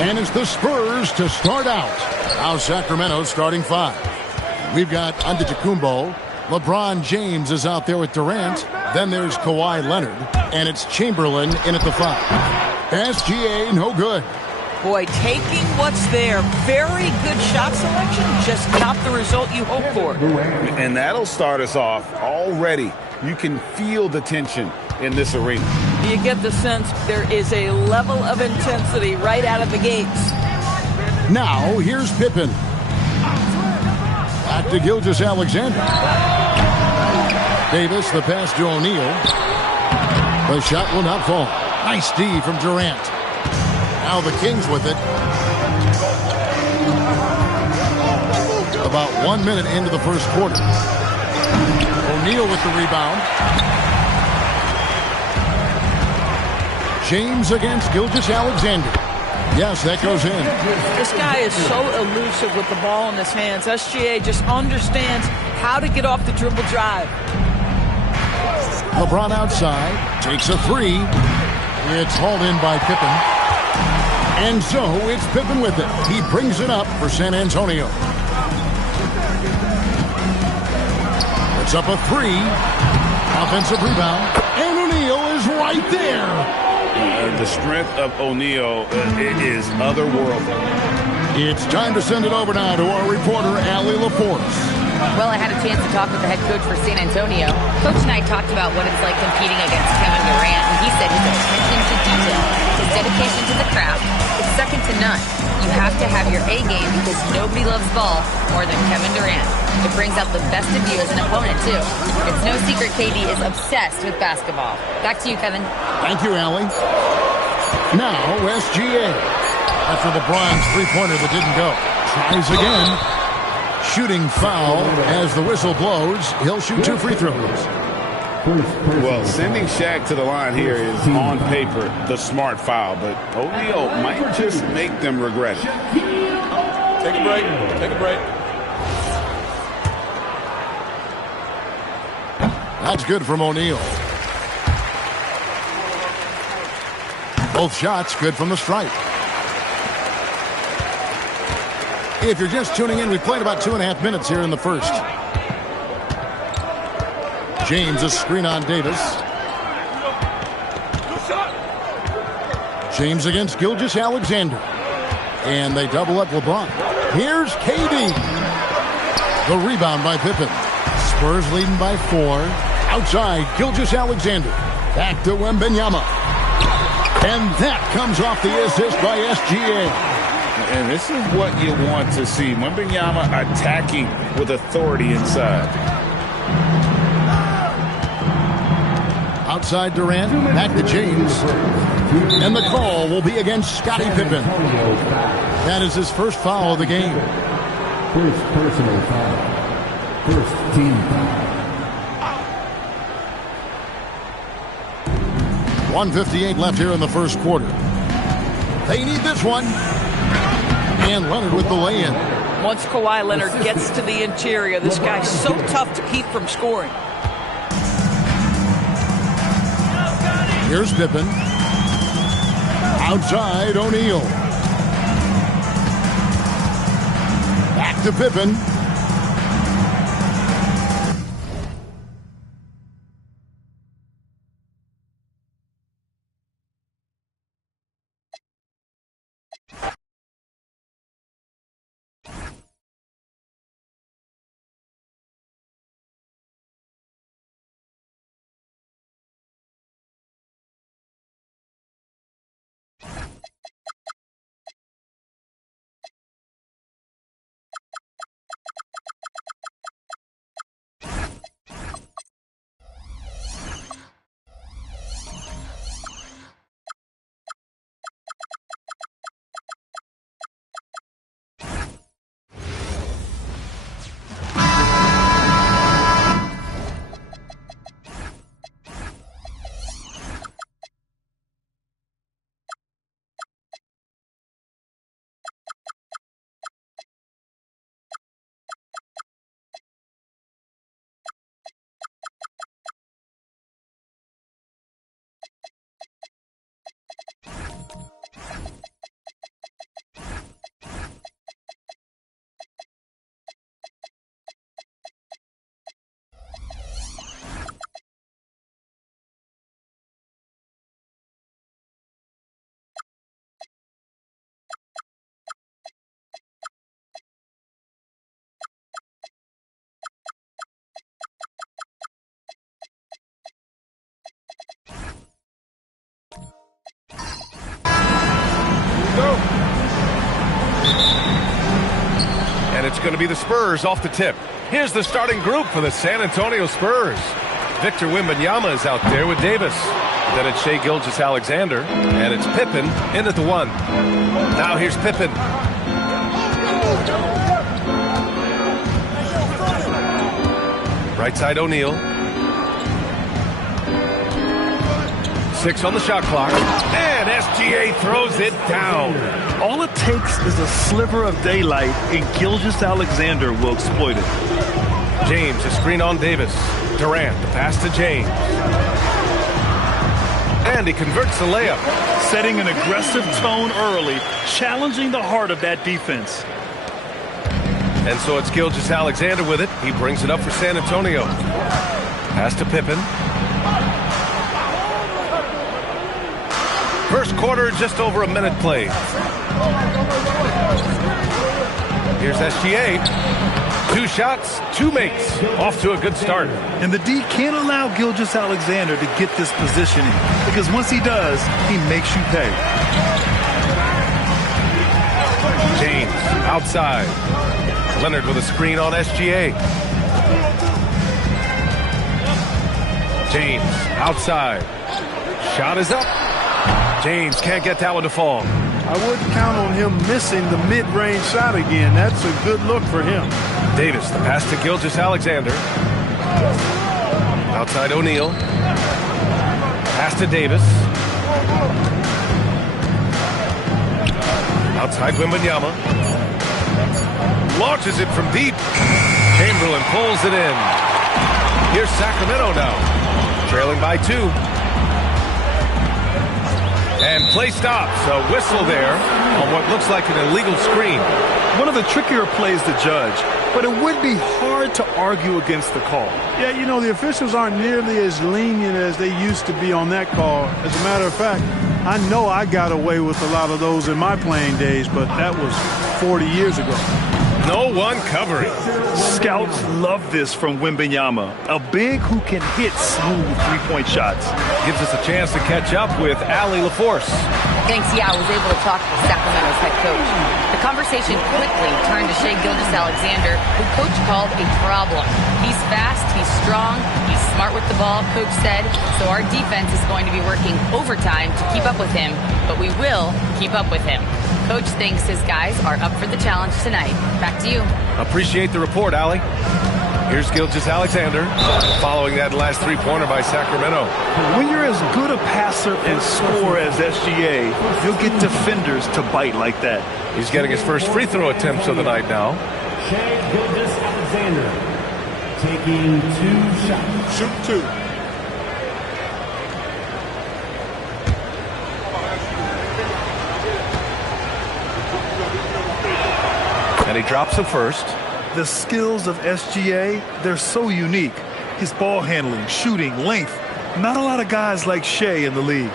And it's the Spurs to start out. Now Sacramento starting 5. We've got Antetokounmpo. LeBron James is out there with Durant. Then there's Kawhi Leonard. And it's Chamberlain in at the 5. SGA, no good. Boy, taking what's there. Very good shot selection, just not the result you hope for. And that'll start us off already. You can feel the tension in this arena. You get the sense there is a level of intensity right out of the gates. Now, here's Pippen. Back to Gilgeous-Alexander. Davis, the pass to O'Neal. The shot will not fall. Nice D from Durant. Now the Kings with it. About 1 minute into the first quarter. O'Neal with the rebound. James against Gilgeous-Alexander. Yes, that goes in. This guy is so elusive with the ball in his hands. SGA just understands how to get off the dribble drive. LeBron outside. Takes a 3. It's hauled in by Pippen. And so it's Pippen with it. He brings it up for San Antonio. It's up a 3. Offensive rebound. And O'Neal is right there. The strength of O'Neal is otherworldly. It's time to send it over now to our reporter, Allie LaForce. Well, I had a chance to talk with the head coach for San Antonio. Coach and I talked about what it's like competing against Kevin Durant, and he said his attention to detail, his dedication to the craft, is second to none. You have to have your A game because nobody loves ball more than Kevin Durant. It brings out the best of you as an opponent, too. It's no secret KD is obsessed with basketball. Back to you, Kevin. Thank you, Allie. Now, SGA. After LeBron's three-pointer that didn't go. Tries again. Shooting foul as the whistle blows. He'll shoot 2 free throws. Well, sending Shaq to the line here is on paper the smart foul, but O'Neal might just make them regret it. Take a break. Take a break. That's good from O'Neal. Both shots good from the stripe. If you're just tuning in, we've played about 2.5 minutes here in the first. James, a screen on Davis. James against Gilgeous-Alexander. And they double up LeBron. Here's KD. The rebound by Pippen. Spurs leading by 4. Outside, Gilgeous-Alexander. Back to Wembanyama. And that comes off the assist by SGA. And this is what you want to see. Wembanyama attacking with authority inside. Outside Durant, back to James. And the call will be against Scottie Pippen. That is his first foul of the game. First personal foul. First team foul. 1:58 left here in the first quarter. They need this one. And Leonard with the lay-in. Once Kawhi Leonard gets to the interior, this guy's so tough to keep from scoring. Here's Pippen. Outside, O'Neal. Back to Pippen. And it's going to be the Spurs off the tip. Here's the starting group for the San Antonio Spurs. Victor Wembanyama is out there with Davis. Then it's Shai Gilgeous-Alexander, and it's Pippen in at the 1. Now here's Pippen. Right side O'Neal. 6 on the shot clock. And SGA throws it down. All it takes is a sliver of daylight, and Gilgeous-Alexander will exploit it. James, a screen on Davis. Durant, the pass to James. And he converts the layup. Setting an aggressive tone early, challenging the heart of that defense. And so it's Gilgeous-Alexander with it. He brings it up for San Antonio. Pass to Pippen. First quarter, just over a minute played. Here's SGA. 2 shots, 2 makes. Off to a good start. And the D can't allow Gilgeous-Alexander to get this positioning, because once he does, he makes you pay. James, outside. Leonard with a screen on SGA. James, outside. Shot is up. James can't get that one to fall. I wouldn't count on him missing the mid-range shot again. That's a good look for him. Davis, the pass to Gilgeous-Alexander. Outside O'Neal. Pass to Davis. Outside Wembanyama. Launches it from deep. Chamberlain pulls it in. Here's Sacramento now. Trailing by 2. And play stops. A whistle there on what looks like an illegal screen. One of the trickier plays to judge, but it would be hard to argue against the call. Yeah, you know, the officials aren't nearly as lenient as they used to be on that call. As a matter of fact, I know I got away with a lot of those in my playing days, but that was 40 years ago. No one covering. Scouts love this from Wembanyama, a big who can hit smooth three-point shots. Gives us a chance to catch up with Allie LaForce. Thanks, I was able to talk to Sacramento's head coach. The conversation quickly turned to Shai Gilgeous-Alexander, who coach called a problem. He's fast, he's strong, he's smart with the ball, coach said, so our defense is going to be working overtime to keep up with him, but we will keep up with him. Coach thinks his guys are up for the challenge tonight. Back to you. Appreciate the report, Allie. Here's Gilgeous-Alexander following that last three-pointer by Sacramento. When you're as good a passer and scorer as SGA, you'll get defenders to bite like that. He's getting his first free throw attempts of the night now. Shai Gilgeous-Alexander taking 2 shots. Shoot 2. And he drops the first. The skills of SGA, they're so unique. His ball handling, shooting, length. Not a lot of guys like Shai in the league.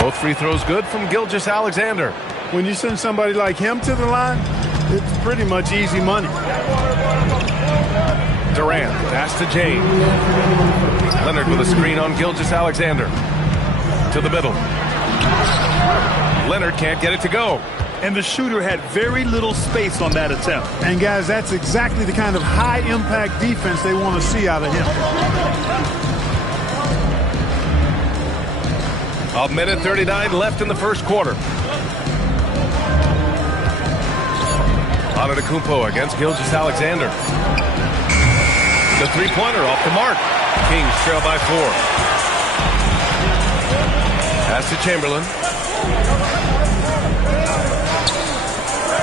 Both free throws good from Gilgeous-Alexander. When you send somebody like him to the line, it's pretty much easy money. Durant, pass to James. Leonard with a screen on Gilgeous-Alexander. To the middle. Leonard can't get it to go. And the shooter had very little space on that attempt. And guys, that's exactly the kind of high-impact defense they want to see out of him. A minute 39 left in the first quarter. Antetokounmpo against Gilgeous-Alexander. The three-pointer off the mark. Kings trail by 4. Pass to Chamberlain.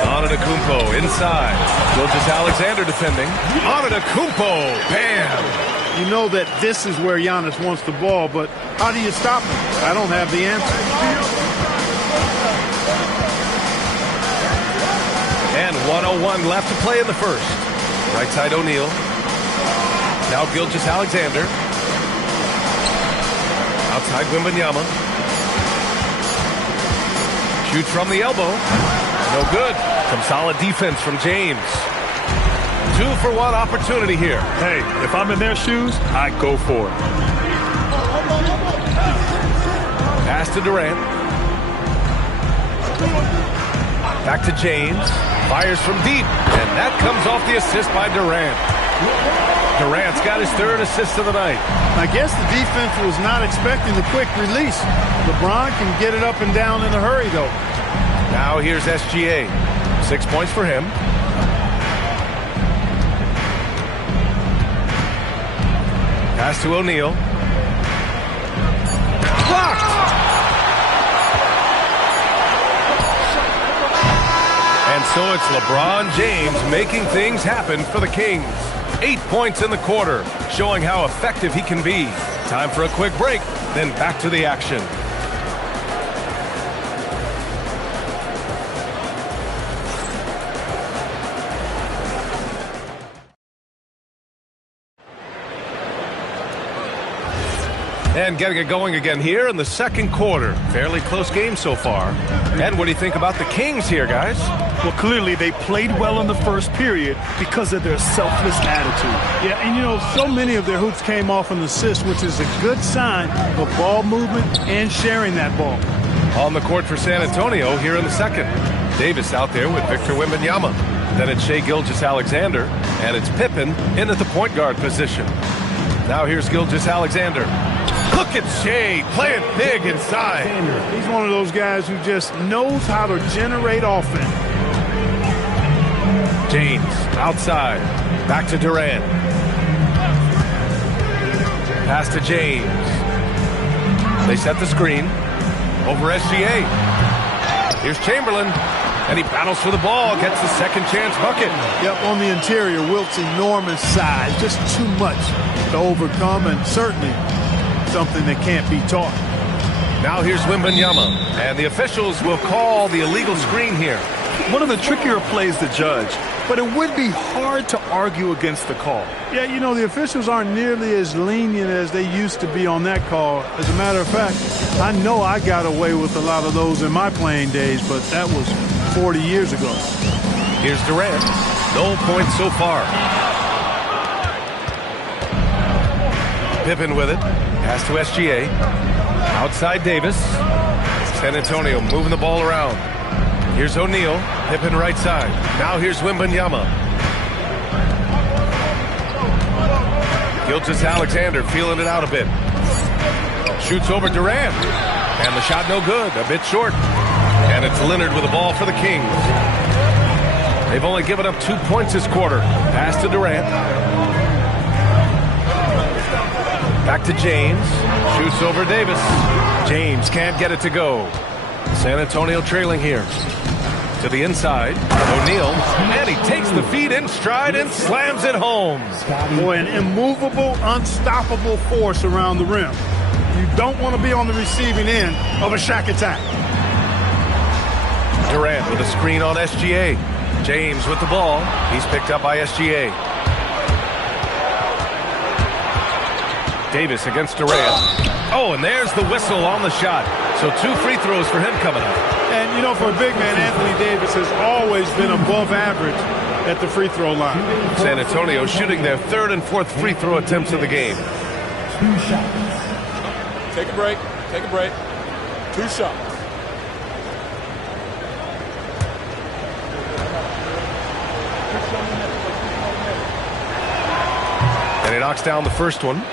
Antetokounmpo inside. Gilgeous-Alexander defending. Antetokounmpo, bam! You know that this is where Giannis wants the ball, but how do you stop him? I don't have the answer. And 1:01 left to play in the first. Right side O'Neal. Now Gilgeous-Alexander. Outside Wembanyama. Shoots from the elbow. No good. Some solid defense from James. 2-for-1 opportunity here. Hey, if I'm in their shoes, I go for it. Pass to Durant. Back to James. Fires from deep. And that comes off the assist by Durant. Durant's got his third assist of the night. I guess the defense was not expecting the quick release. LeBron can get it up and down in a hurry, though. Now here's SGA. 6 points for him. Pass to O'Neal. Blocked! And so it's LeBron James making things happen for the Kings. 8 points in the quarter, showing how effective he can be. Time for a quick break, then back to the action. And getting it going again here in the second quarter. Fairly close game so far. And what do you think about the Kings here, guys? Well, clearly they played well in the first period because of their selfless attitude. Yeah, and you know, so many of their hoops came off an assist, which is a good sign of ball movement and sharing that ball. On the court for San Antonio here in the second. Davis out there with Victor Wembanyama. Then it's Shai Gilgeous-Alexander, and it's Pippen in at the point guard position. Now here's Gilgeous-Alexander. Look at Shai playing big inside. He's one of those guys who just knows how to generate offense. James outside. Back to Durant. Pass to James. They set the screen. Over SGA. Here's Chamberlain. And he battles for the ball. Gets the second chance bucket. Yep, on the interior, Wilt's enormous size. Just too much to overcome, and certainly something that can't be taught. Now here's Wembanyama, and the officials will call the illegal screen here. One of the trickier plays to judge, but it would be hard to argue against the call. Yeah, you know, the officials aren't nearly as lenient as they used to be on that call. As a matter of fact, I know I got away with a lot of those in my playing days, but that was 40 years ago. Here's Durant. No points so far. Pippen with it. Pass to SGA. Outside Davis. San Antonio moving the ball around. Here's O'Neal. Pippen right side. Now here's Wembanyama. Gilgeous-Alexander feeling it out a bit. Shoots over Durant. And the shot no good. A bit short. And it's Leonard with the ball for the Kings. They've only given up 2 points this quarter. Pass to Durant. Back to James. Shoots over Davis. James can't get it to go. San Antonio trailing here. To the inside. O'Neal. And he takes the feed in stride and slams it home. Boy, an immovable, unstoppable force around the rim. You don't want to be on the receiving end of a Shaq attack. Durant with a screen on SGA. James with the ball. He's picked up by SGA. Davis against Durant. Oh, and there's the whistle on the shot. So 2 free throws for him coming up. And, you know, for a big man, Anthony Davis has always been above average at the free throw line. San Antonio shooting their 3rd and 4th free throw attempts of the game. 2 shots. Take a break. Take a break. 2 shots. And he knocks down the first one.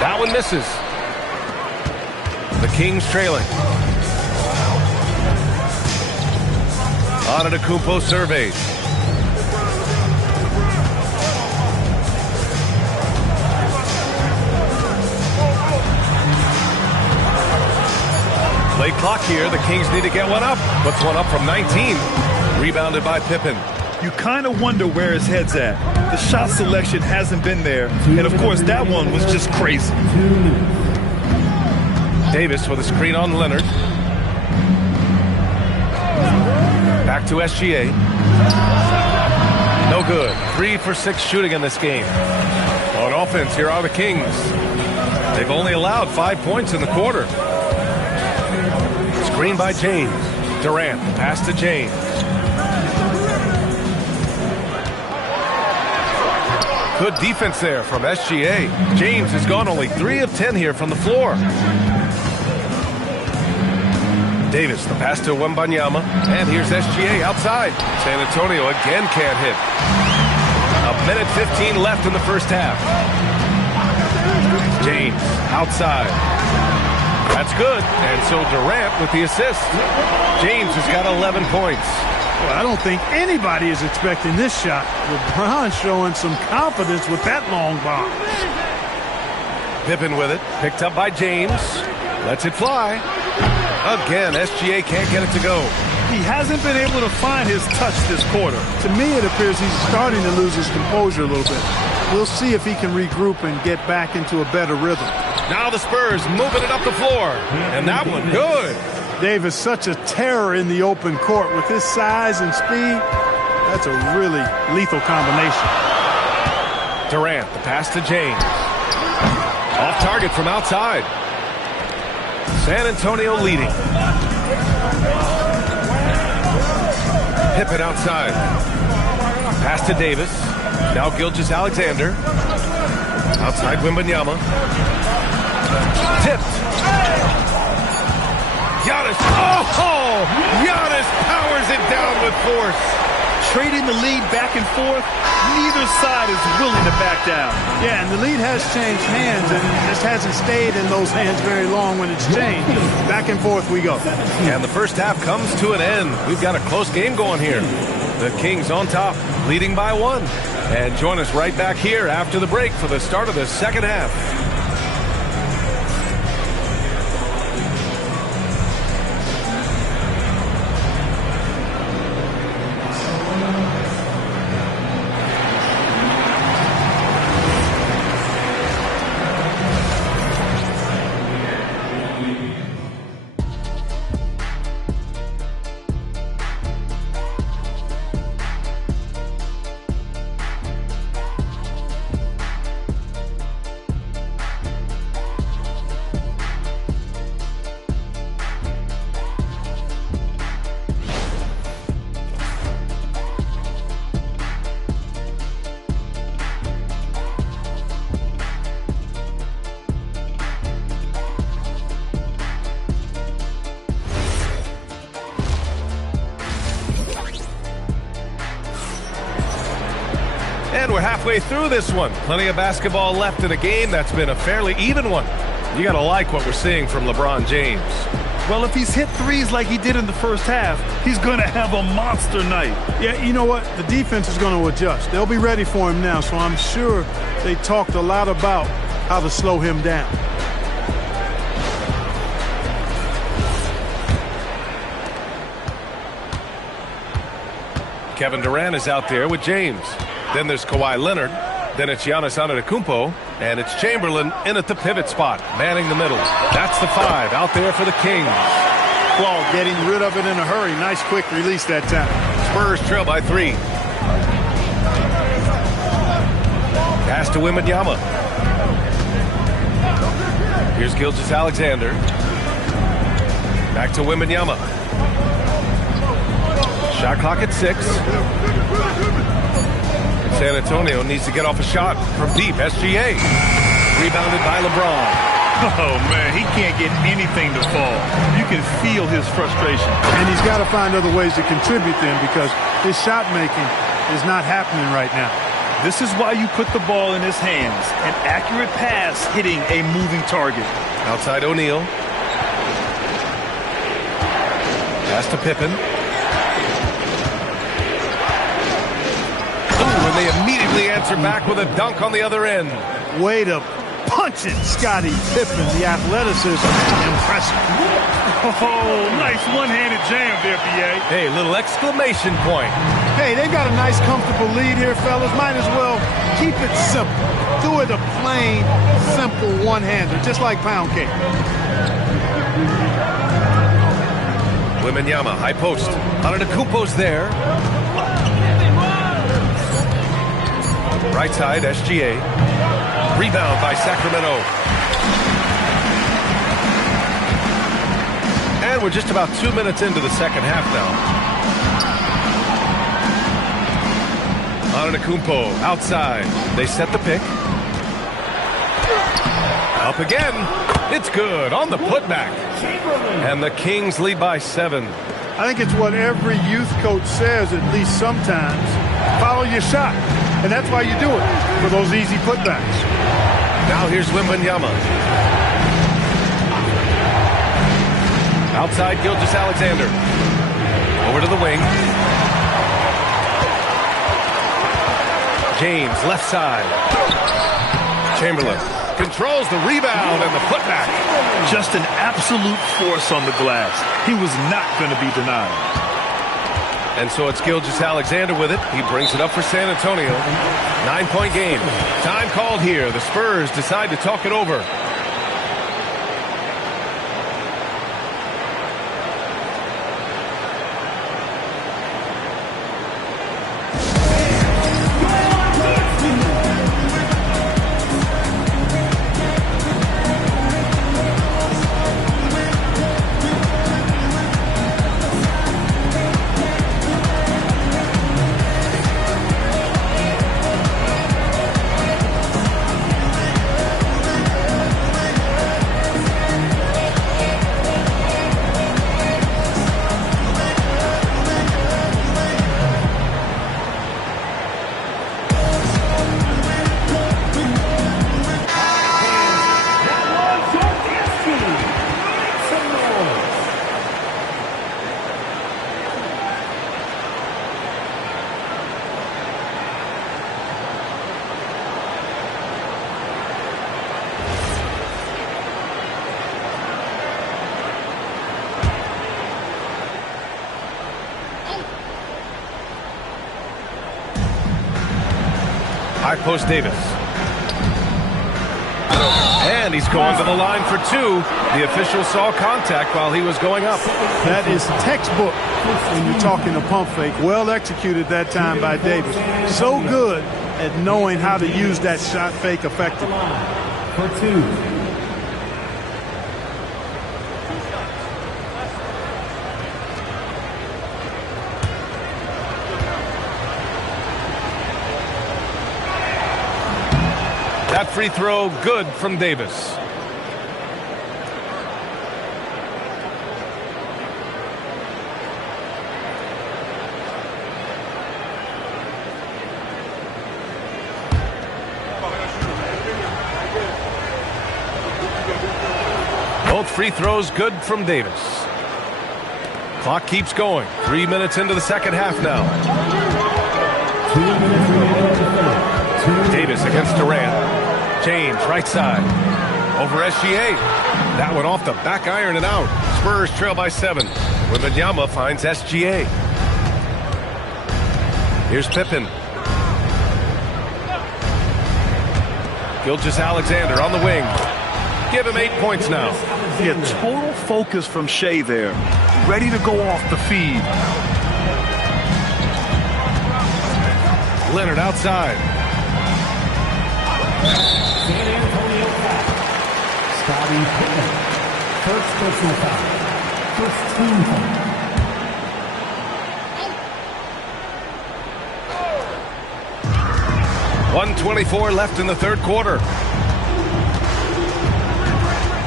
That one misses. The Kings trailing. Antetokounmpo surveys. Late clock here. The Kings need to get one up. Puts one up from 19. Rebounded by Pippen. You kind of wonder where his head's at. The shot selection hasn't been there. And, of course, that one was just crazy. Davis with a screen on Leonard. Back to SGA. No good. 3 for 6 shooting in this game. On offense, here are the Kings. They've only allowed 5 points in the quarter. Screen by James. Durant, pass to James. Good defense there from SGA. James has gone only 3 of 10 here from the floor. Davis, the pass to Wembanyama. And here's SGA outside. San Antonio again can't hit. 1:15 left in the first half. James, outside. That's good. And so Durant with the assist. James has got 11 points. Well, I don't think anybody is expecting this shot. LeBron showing some confidence with that long bomb. Pippen with it. Picked up by James. Lets it fly. Again, SGA can't get it to go. He hasn't been able to find his touch this quarter. To me, it appears he's starting to lose his composure a little bit. We'll see if he can regroup and get back into a better rhythm. Now the Spurs moving it up the floor. And that one, good. Davis, such a terror in the open court. With his size and speed, that's a really lethal combination. Durant, the pass to James. Off target from outside. San Antonio leading. Pippen outside. Pass to Davis. Now Gilgeous-Alexander. Outside Wembanyama. Tipped. Giannis. Oh! Giannis powers it down with force. Trading the lead back and forth. Neither side is willing to back down. Yeah, and the lead has changed hands, and it just hasn't stayed in those hands very long when it's changed. Back and forth we go. And the first half comes to an end. We've got a close game going here. The Kings on top, leading by 1. And join us right back here after the break for the start of the second half. And we're halfway through this one. Plenty of basketball left in a game that's been a fairly even one. You got to like what we're seeing from LeBron James. Well, if he's hit threes like he did in the first half, he's going to have a monster night. Yeah, you know what? The defense is going to adjust. They'll be ready for him now, so I'm sure they talked a lot about how to slow him down. Kevin Durant is out there with James. Then there's Kawhi Leonard. Then it's Giannis Antetokounmpo. And it's Chamberlain in at the pivot spot, manning the middle. That's the 5 out there for the Kings. Well, getting rid of it in a hurry. Nice quick release that time. Spurs trail by 3. Pass to Wembanyama. Here's Gilgeous-Alexander. Back to Wembanyama. Shot clock at 6. San Antonio needs to get off a shot from deep. SGA. Rebounded by LeBron. Oh, man, he can't get anything to fall. You can feel his frustration. And he's got to find other ways to contribute then, because his shot making is not happening right now. This is why you put the ball in his hands. An accurate pass hitting a moving target. Outside O'Neal. Pass to Pippen. And they immediately answer back with a dunk on the other end. Way to punch it, Scottie Pippen. The athleticism, impressive. Oh, nice one-handed jam there, B.A. Hey, little exclamation point. Hey, they've got a nice, comfortable lead here, fellas. Might as well keep it simple. Do it a plain, simple one-hander, just like pound cake. Wembanyama, high post. Antetokounmpo's there. Right side, SGA. Rebound by Sacramento. And we're just about 2 minutes into the second half now. Antetokounmpo outside. They set the pick. Up again. It's good on the putback. And the Kings lead by 7. I think it's what every youth coach says at least sometimes. Follow your shot. And that's why you do it, for those easy putbacks. Now here's Wembanyama. Outside Gilgeous-Alexander. Over to the wing. James, left side. Chamberlain controls the rebound and the putback. Just an absolute force on the glass. He was not going to be denied. And so it's Gilgeous-Alexander with it. He brings it up for San Antonio. 9-point game. Time called here. The Spurs decide to talk it over. High post Davis. And he's going to the line for 2. The official saw contact while he was going up. That is textbook when you're talking a pump fake. Well executed that time by Davis. So good at knowing how to use that shot fake effectively. For 2. That free throw good from Davis. Both free throws good from Davis. Clock keeps going. 3 minutes into the second half now. 2 minutes remaining. Davis against Durant. James, right side. Over SGA. That one off the back iron and out. Spurs trail by 7. Wembanyama finds SGA. Here's Pippen. Gilgeous-Alexander on the wing. Give him 8 points now. Yeah, total focus from Shea there. Ready to go off the feed. Leonard outside. San Antonio foul. Scottie Pippen. First personal foul. First team foul. 1:24 left in the third quarter.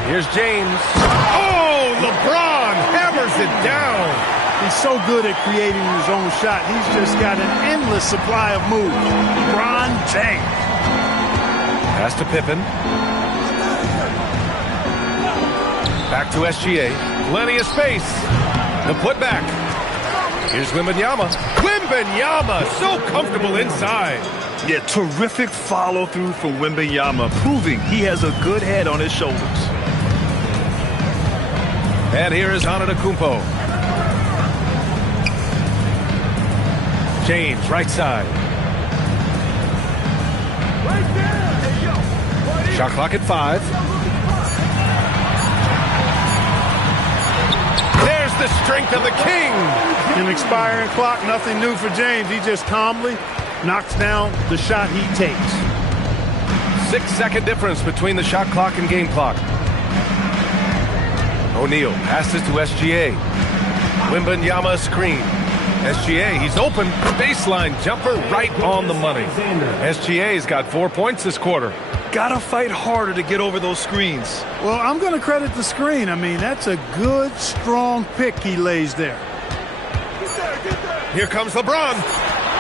Here's James. Oh, LeBron hammers it down. He's so good at creating his own shot. He's just got an endless supply of moves. LeBron James. Pass to Pippen. Back to SGA. Plenty of space. The putback. Here's Wembanyama. Wembanyama, so comfortable inside. Yeah, terrific follow-through from Wembanyama, proving he has a good head on his shoulders. And here is Antetokounmpo. James, right side. Shot clock at 5. There's the strength of the King. An expiring clock, nothing new for James. He just calmly knocks down the shot he takes. 6-second difference between the shot clock and game clock. O'Neal passes to SGA. Wembanyama screen. SGA, he's open. Baseline jumper right on the money. SGA's got 4 points this quarter. Gotta fight harder to get over those screens. Well, I'm going to credit the screen. I mean, that's a good, strong pick he lays there. Here comes LeBron.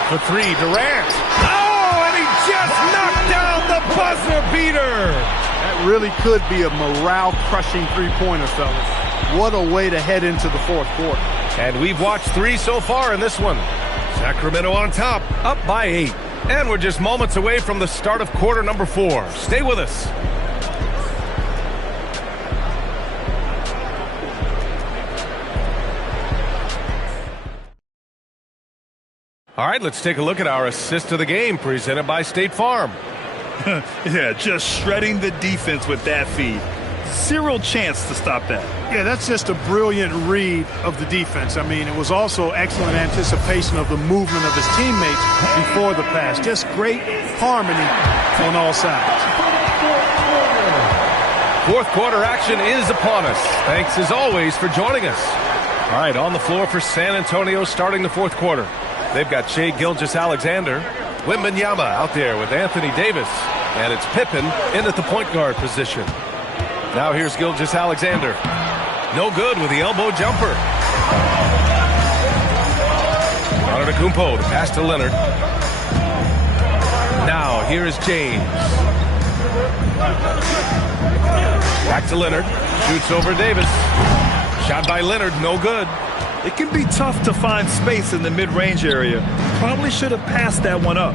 For three, Durant. Oh, and he just knocked down the buzzer beater. That really could be a morale-crushing three-pointer, fellas. What a way to head into the fourth quarter. And we've watched 3 so far in this one. Sacramento on top, up by 8. And we're just moments away from the start of quarter number 4. Stay with us. All right, let's take a look at our assist of the game presented by State Farm. Yeah, just shredding the defense with that feed. Zero chance to stop that. Yeah, that's just a brilliant read of the defense. I mean, it was also excellent anticipation of the movement of his teammates before the pass. Just great harmony on all sides. Fourth quarter action is upon us. Thanks as always for joining us. All right, on the floor for San Antonio starting the fourth quarter. They've got Shai Gilgeous-Alexander, Wembanyama out there with Anthony Davis, and it's Pippen in at the point guard position. Now here's Gilgeous-Alexander. No good with the elbow jumper. Antetokounmpo to pass to Leonard. Now here is James. Back to Leonard. Shoots over Davis. Shot by Leonard, no good. It can be tough to find space in the mid-range area. Probably should have passed that one up.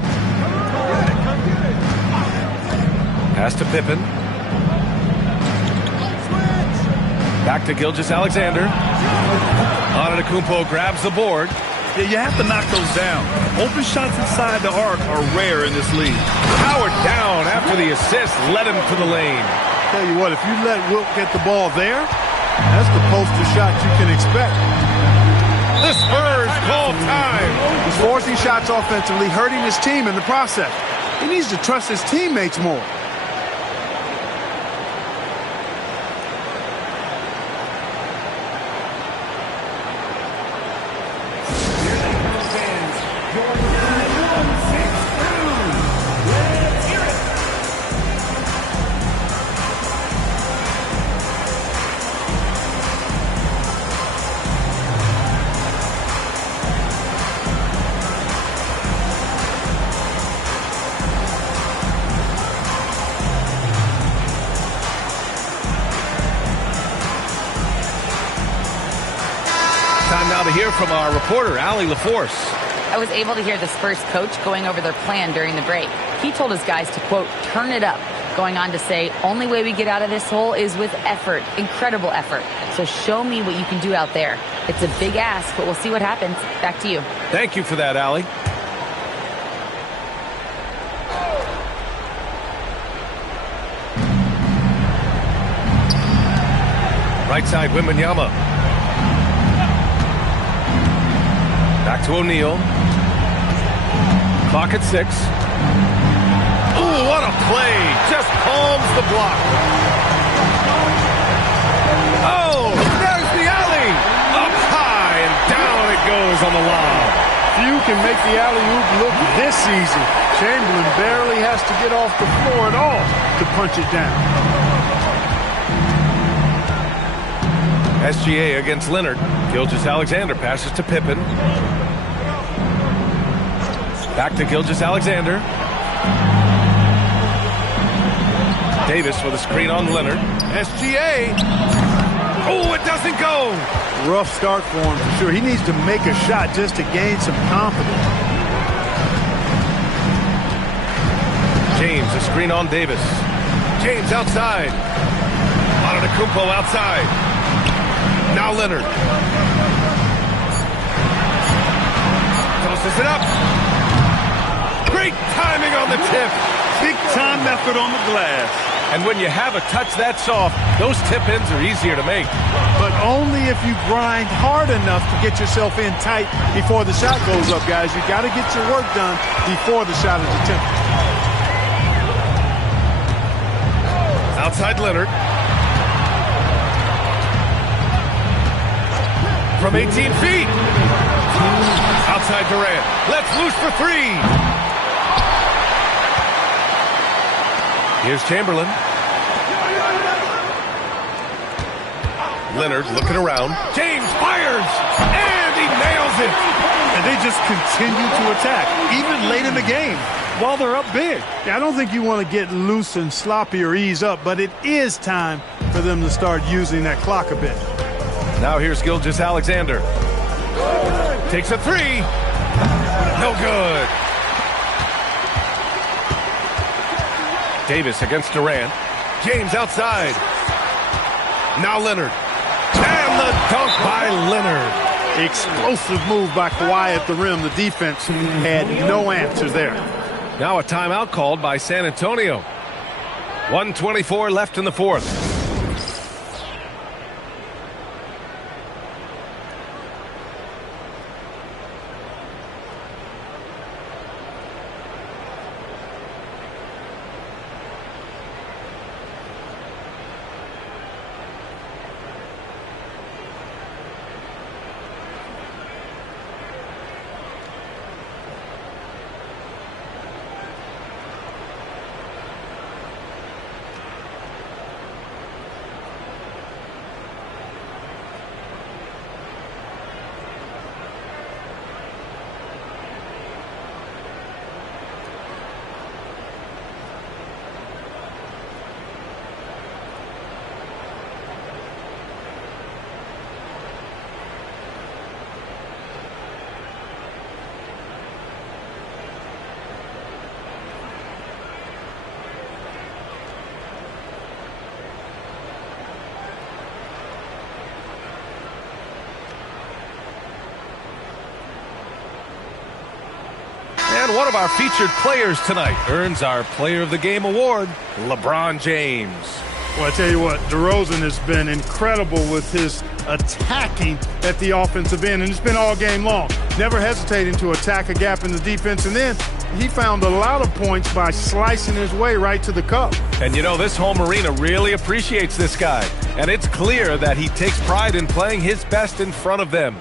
Pass to Pippen. Back to Gilgeous-Alexander. Antetokounmpo grabs the board. Yeah, you have to knock those down. Open shots inside the arc are rare in this league. Howard down after the assist led him to the lane. Tell you what, if you let Wilt get the ball there, that's the poster shot you can expect. The Spurs call time. He's forcing shots offensively, hurting his team in the process. He needs to trust his teammates more. Time now to hear from our reporter, Allie LaForce. I was able to hear the Spurs coach going over their plan during the break. He told his guys to, quote, turn it up, going on to say, only way we get out of this hole is with effort, incredible effort. So show me what you can do out there. It's a big ask, but we'll see what happens. Back to you. Thank you for that, Allie. Right side, Wembanyama. Back to O'Neal. Clock at 6. Ooh, what a play. Just palms the block. Oh, there's the alley. Up high and down it goes on the lob. Few can make the alley-oop look this easy. Chamberlain barely has to get off the floor at all to punch it down. SGA against Leonard. Gilgeous-Alexander passes to Pippen. Back to Gilgeous-Alexander. Davis with a screen on Leonard. SGA. Oh, it doesn't go. Rough start for him for sure. He needs to make a shot just to gain some confidence. James, a screen on Davis. James outside. Antetokounmpo outside. Now Leonard. Tosses it up. Great timing on the tip. Big time effort on the glass. And when you have a touch that soft, those tip-ins are easier to make. But only if you grind hard enough to get yourself in tight before the shot goes up, guys. You got to get your work done before the shot is attempted. Outside Leonard. From 18 feet. Outside Durant. Let's loose for three. Here's Chamberlain. Leonard looking around. James fires. And he nails it. And they just continue to attack, even late in the game, while they're up big. Yeah, I don't think you want to get loose and sloppy or ease up, but it is time for them to start using that clock a bit. Now here's Gilgeous-Alexander. Takes a three. No good. Davis against Durant. James outside. Now Leonard. And the dunk by Leonard. Explosive move by Kawhi at the rim. The defense had no answer there. Now a timeout called by San Antonio. 1:24 left in the fourth. And one of our featured players tonight earns our Player of the Game award, LeBron James. Well, I tell you what, DeRozan has been incredible with his attacking at the offensive end, and it's been all game long. Never hesitating to attack a gap in the defense, and then he found a lot of points by slicing his way right to the cup. And you know, this home arena really appreciates this guy, and it's clear that he takes pride in playing his best in front of them.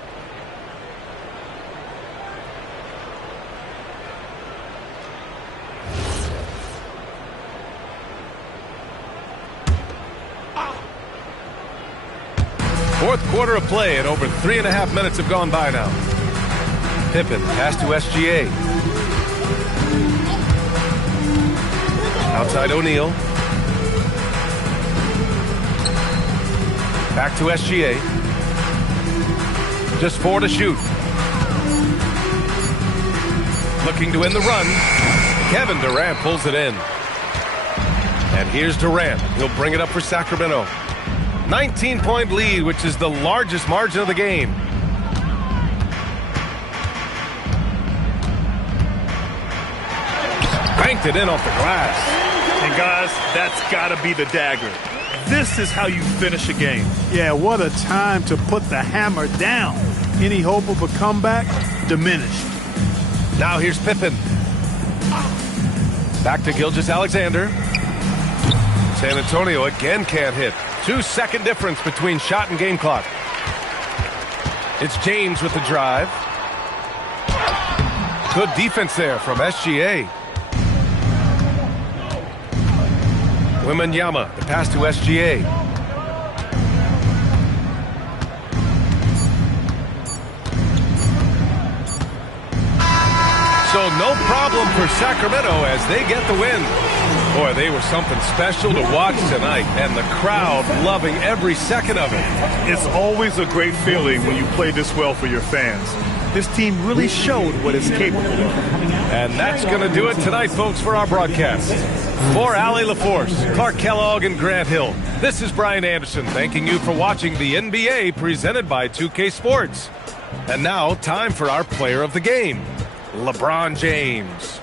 Fourth quarter of play, and over 3.5 minutes have gone by now. Pippen pass to SGA. Outside O'Neal. Back to SGA. Just 4 to shoot. Looking to end the run. Kevin Durant pulls it in. And here's Durant. He'll bring it up for Sacramento. 19-point lead, which is the largest margin of the game. Banked it in off the glass. And guys, that's got to be the dagger. This is how you finish a game. Yeah, what a time to put the hammer down. Any hope of a comeback diminished. Now here's Pippen. Back to Gilgeous-Alexander. San Antonio again can't hit. 2-second difference between shot and game clock. It's James with the drive. Good defense there from SGA. Wembanyama, the pass to SGA. So no problem for Sacramento as they get the win. Boy, they were something special to watch tonight, and the crowd loving every second of it. It's always a great feeling when you play this well for your fans. This team really showed what it's capable of. And that's going to do it tonight, folks, for our broadcast. For Allie LaForce, Clark Kellogg, and Grant Hill, this is Brian Anderson thanking you for watching the NBA presented by 2K Sports. And now, time for our player of the game, LeBron James.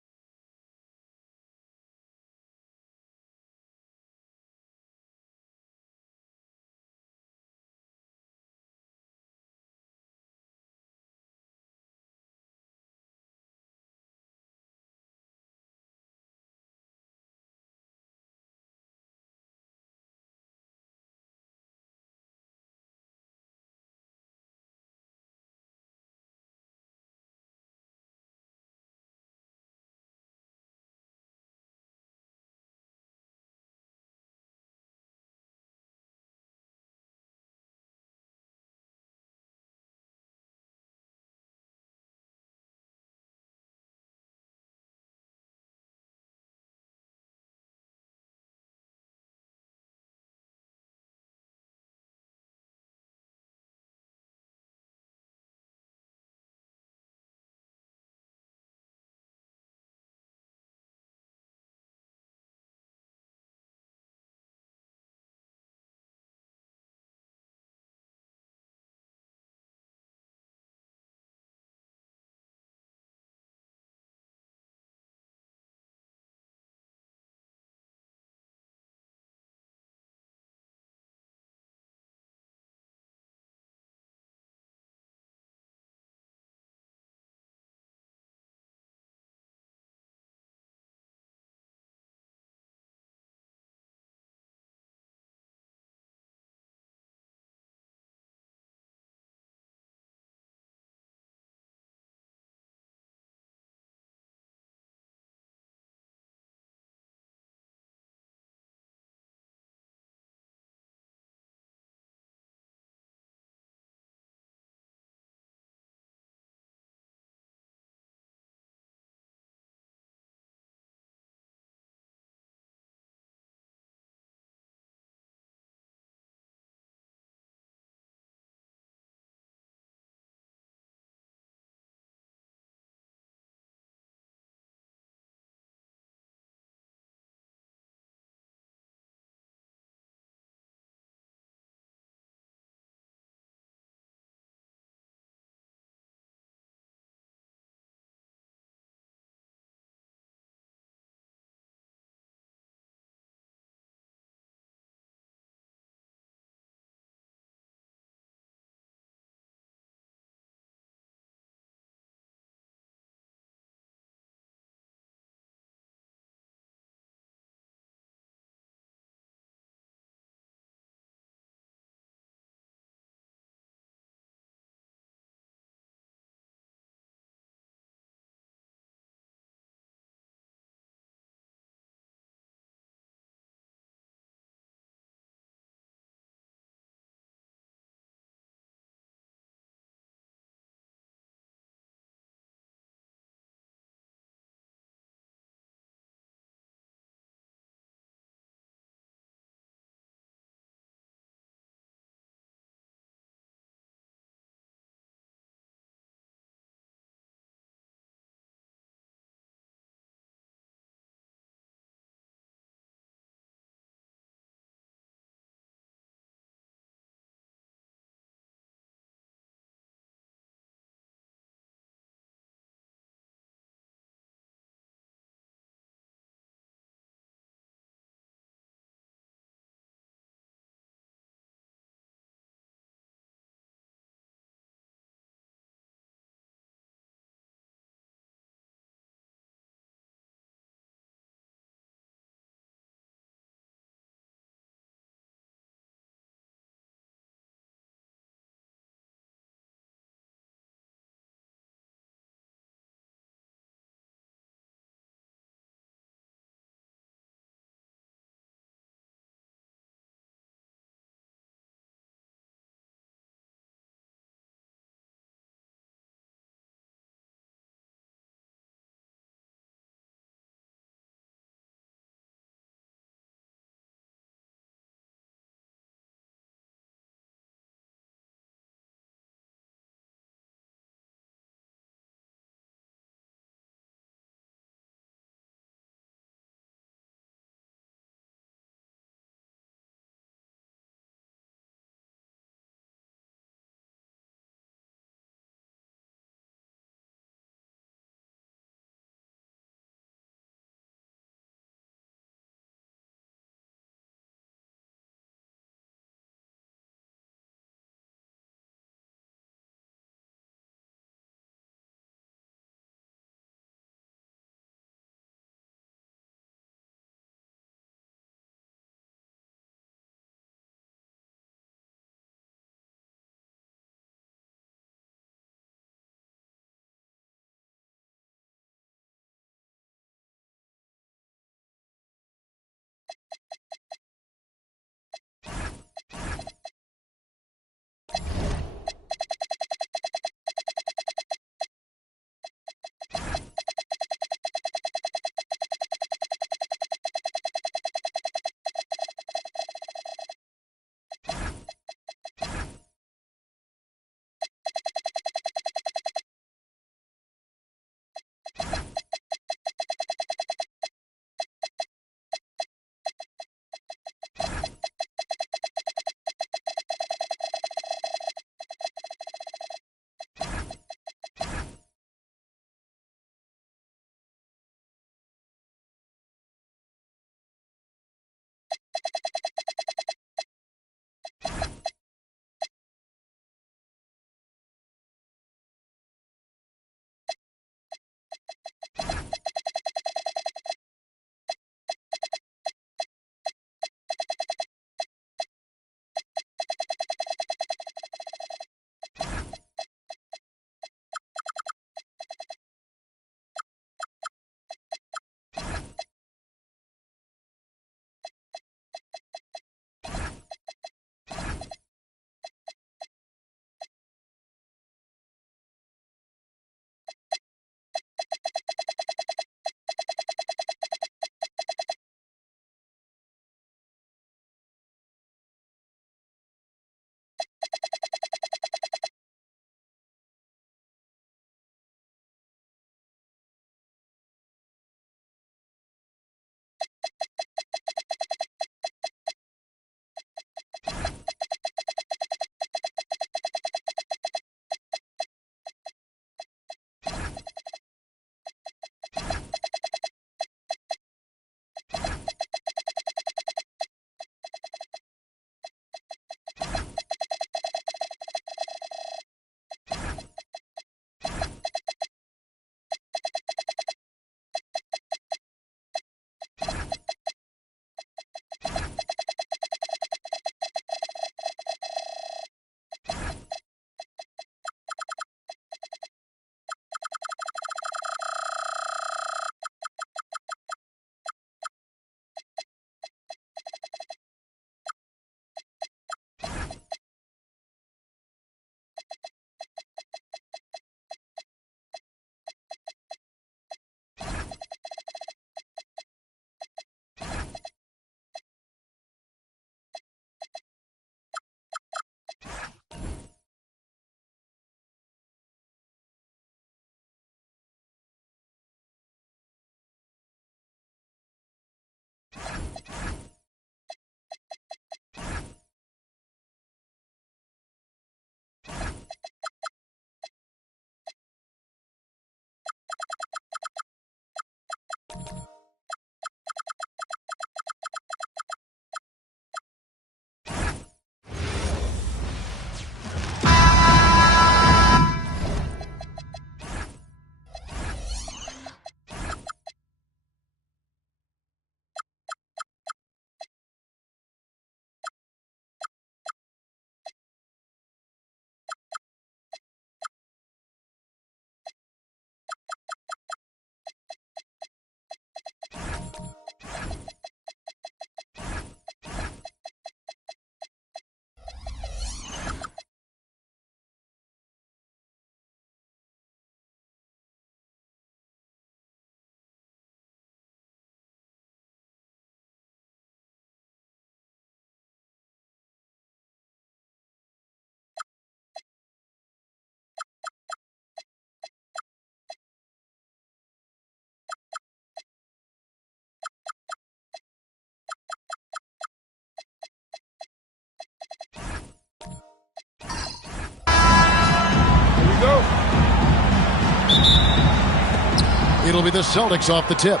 It'll be the Celtics off the tip.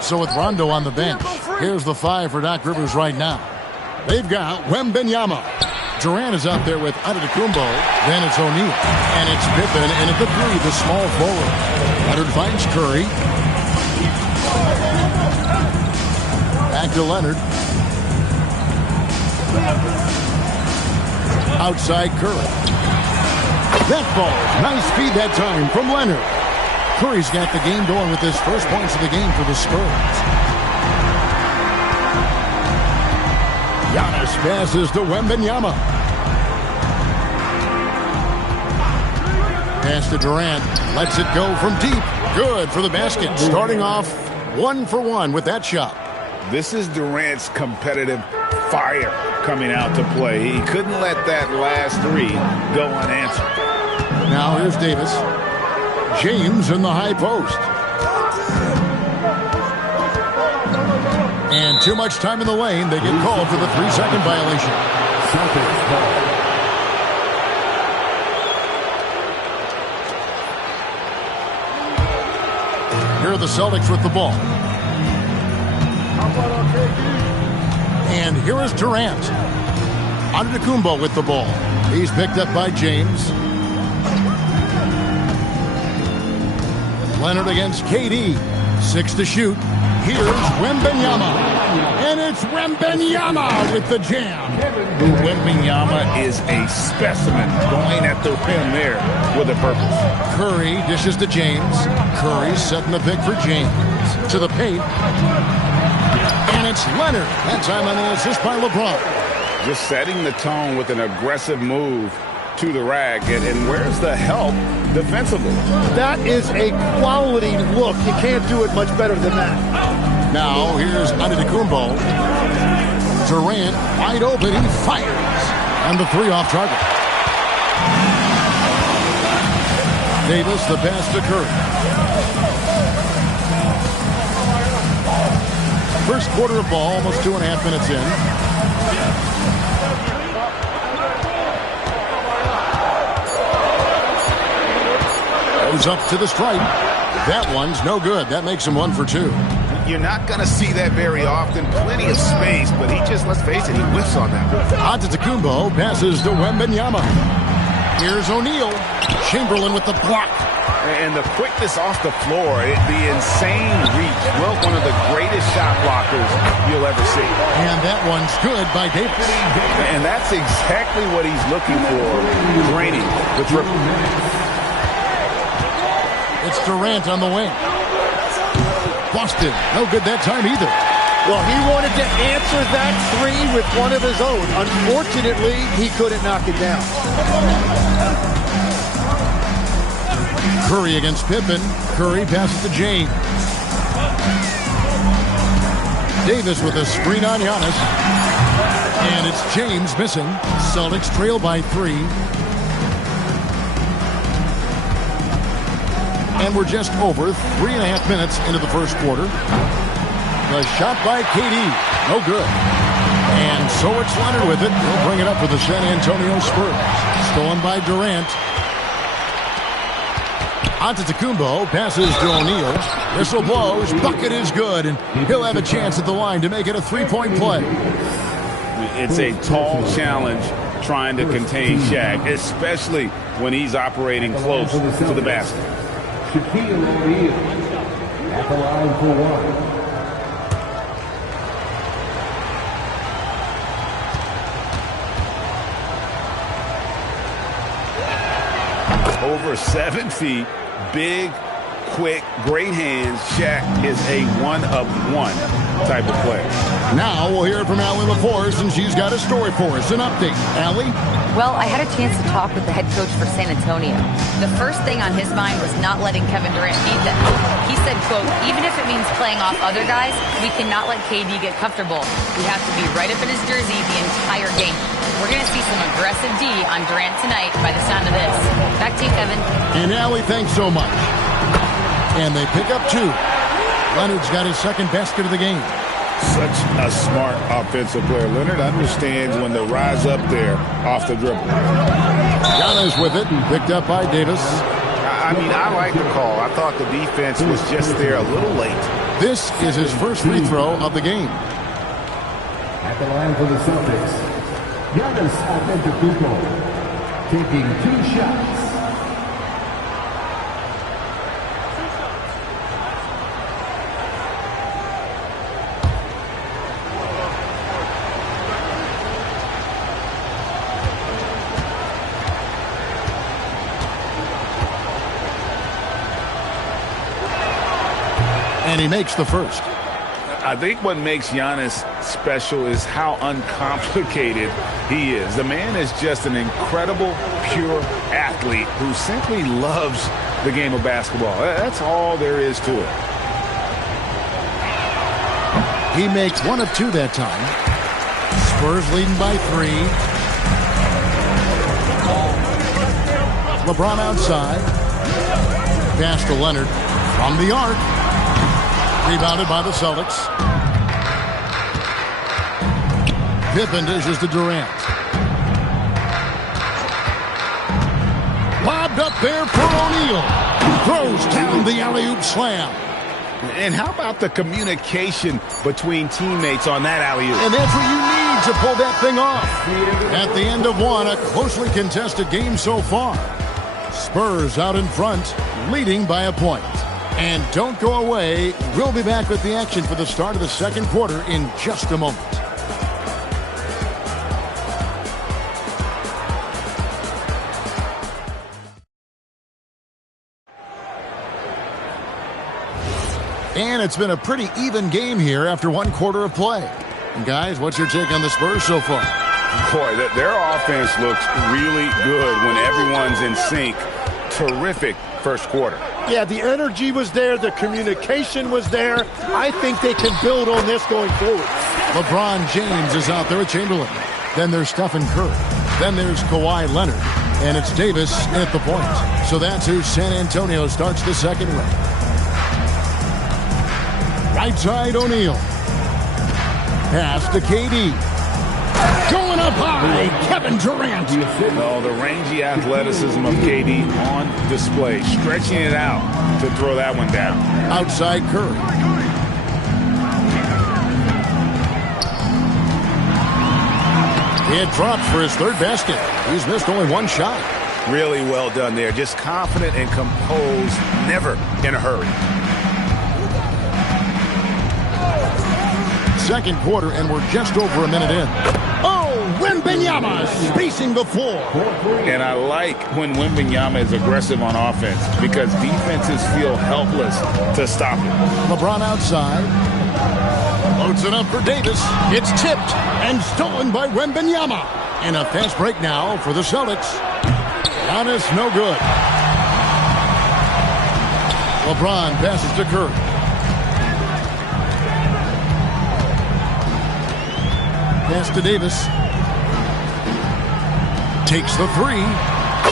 So with Rondo on the bench, here's the 5 for Doc Rivers right now. They've got Wembanyama. Durant is out there with Antetokounmpo. Then it's O'Neal. And it's Pippen in at the 3, the small forward. Leonard finds Curry. Back to Leonard. Outside Curry. That ball. Nice feed that time from Leonard. Curry's got the game going with his first points of the game for the Spurs. Giannis passes to Wembanyama. Pass to Durant. Lets it go from deep. Good for the basket. Starting off 1 for 1 with that shot. This is Durant's competitive fire coming out to play. He couldn't let that last 3 go unanswered. Now here's Davis. James in the high post. And too much time in the lane. They get called for the 3-second violation. Here are the Celtics with the ball. And here is Durant. Antetokounmpo with the ball. He's picked up by James. Leonard against KD. 6 to shoot. Here's Wembanyama. And it's Wembanyama with the jam. Wembanyama is a specimen going at the rim there with a purpose. Curry dishes to James. Curry setting the pick for James. To the paint. And it's Leonard. That time on the assist by LeBron. Just setting the tone with an aggressive move to the rack. And where's the help defensively? That is a quality look. You can't do it much better than that. Now here's Antetokounmpo. Durant wide open. He fires. And the 3 off target. Davis the pass to Curry. First quarter of ball, almost 2.5 minutes in. Goes up to the stripe. That one's no good. That makes him 1 for 2. You're not going to see that very often. Plenty of space, but he just, let's face it, he whiffs on that one. Antetokounmpo passes to Wembanyama. Here's O'Neal. Chamberlain with the block. And the quickness off the floor, the insane reach. Well, one of the greatest shot blockers you'll ever see. And that one's good by Davis. And that's exactly what he's looking for. Draining the triple. It's Durant on the wing. Boston, no good that time either. Well, he wanted to answer that 3 with one of his own. Unfortunately, he couldn't knock it down. Curry against Pippen. Curry passes to James. Davis with a screen on Giannis. And it's James missing. Celtics trail by 3. And we're just over 3.5 minutes into the first quarter. The shot by KD. No good. And so it's Leonard with it. He'll bring it up for the San Antonio Spurs. Stolen by Durant. Antetokounmpo passes to O'Neal. Whistle blows. Bucket is good. And he'll have a chance at the line to make it a 3-point play. It's a tall challenge trying to contain Shaq, especially when he's operating close to the basket. Shaquille O'Neal at the line for 1. Over 7 feet, big, quick, great hands. Shaq is a one-of-one type of player. Now we'll hear from Allie LaForce, and she's got a story for us. An update. Allie? Well, I had a chance to talk with the head coach for San Antonio. The first thing on his mind was not letting Kevin Durant beat them. He said, quote, even if it means playing off other guys, we cannot let KD get comfortable. We have to be right up in his jersey the entire game. We're going to see some aggressive D on Durant tonight by the sound of this. Back to you, Kevin. And Allie, thanks so much. And they pick up 2. Leonard's got his second basket of the game. Such a smart offensive player. Leonard understands when to rise up there off the dribble. Giannis with it, picked up by Davis. I I mean, I like the call. I thought the defense was just there a little late. This is his first free throw of the game. At the line for the Celtics, Giannis Antetokounmpo taking 2 shots. And he makes the first. I think what makes Giannis special is how uncomplicated he is. The man is just an incredible, pure athlete who simply loves the game of basketball. That's all there is to it. He makes 1 of 2 that time. Spurs leading by 3. LeBron outside. Pass to Leonard from the arc. Rebounded by the Celtics. Pippen dishes to Durant. Lobbed up there for O'Neal. Throws down the alley-oop slam. And how about the communication between teammates on that alley-oop? And that's what you need to pull that thing off. At the end of 1, a closely contested game so far. Spurs out in front, leading by a point. And don't go away. We'll be back with the action for the start of the second quarter in just a moment. And it's been a pretty even game here after 1 quarter of play. And guys, what's your take on the Spurs so far? Boy, their offense looks really good when everyone's in sync. Terrific first quarter. Yeah, the energy was there. The communication was there. I think they can build on this going forward. LeBron James is out there with Chamberlain. Then there's Stephen Curry. Then there's Kawhi Leonard. And it's Davis at the point. So that's who San Antonio starts the second with. Right side, O'Neal. Pass to KD. Going up high, Kevin Durant. No, the rangy athleticism of KD on display. Stretching it out to throw that one down. Outside Curry. It drops for his 3rd basket. He's missed only 1 shot. Really well done there. Just confident and composed, never in a hurry. Second quarter, and we're just over a minute in. Oh, Wembanyama spacing the floor. And I like when Wembanyama is aggressive on offense because defenses feel helpless to stop him. LeBron outside. Loads it up for Davis. It's tipped and stolen by Wembanyama. And a fast break now for the Celtics. Giannis, no good. LeBron passes to Curry. Pass to Davis. Takes the 3.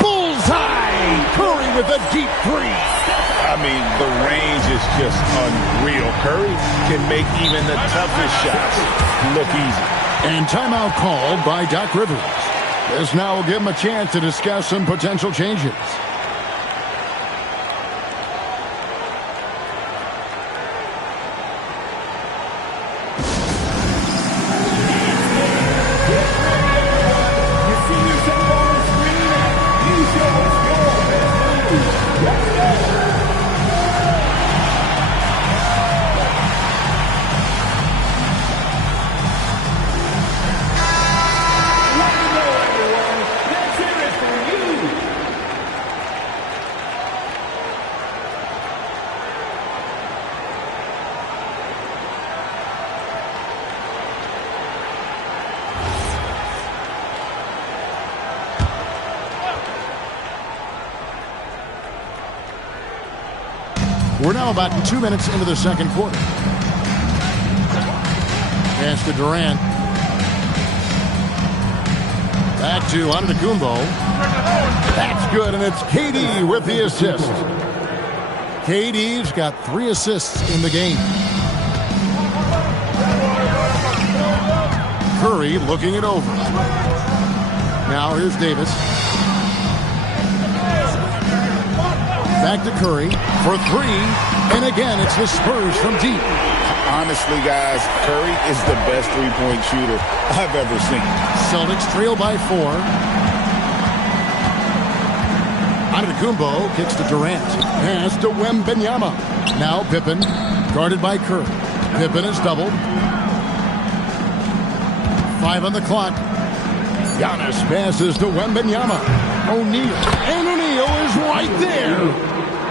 Bullseye! Curry with a deep 3. I mean, the range is just unreal. Curry can make even the toughest shots look easy. And timeout called by Doc Rivers. This now will give him a chance to discuss some potential changes. We're now about 2 minutes into the second quarter. Pass to Durant. Back to Antetokounmpo. That's good, and it's KD with the assist. KD's got 3 assists in the game. Curry looking it over. Now here's Davis. Back to Curry for three. And again, it's the Spurs from deep. Honestly, guys, Curry is the best three-point shooter I've ever seen. Celtics trail by 4. Antetokounmpo kicks to Durant. Pass to Wembanyama. Now Pippen, guarded by Curry. Pippen is doubled. 5 on the clock. Giannis passes to Wembanyama. O'Neal. And O'Neal is right there.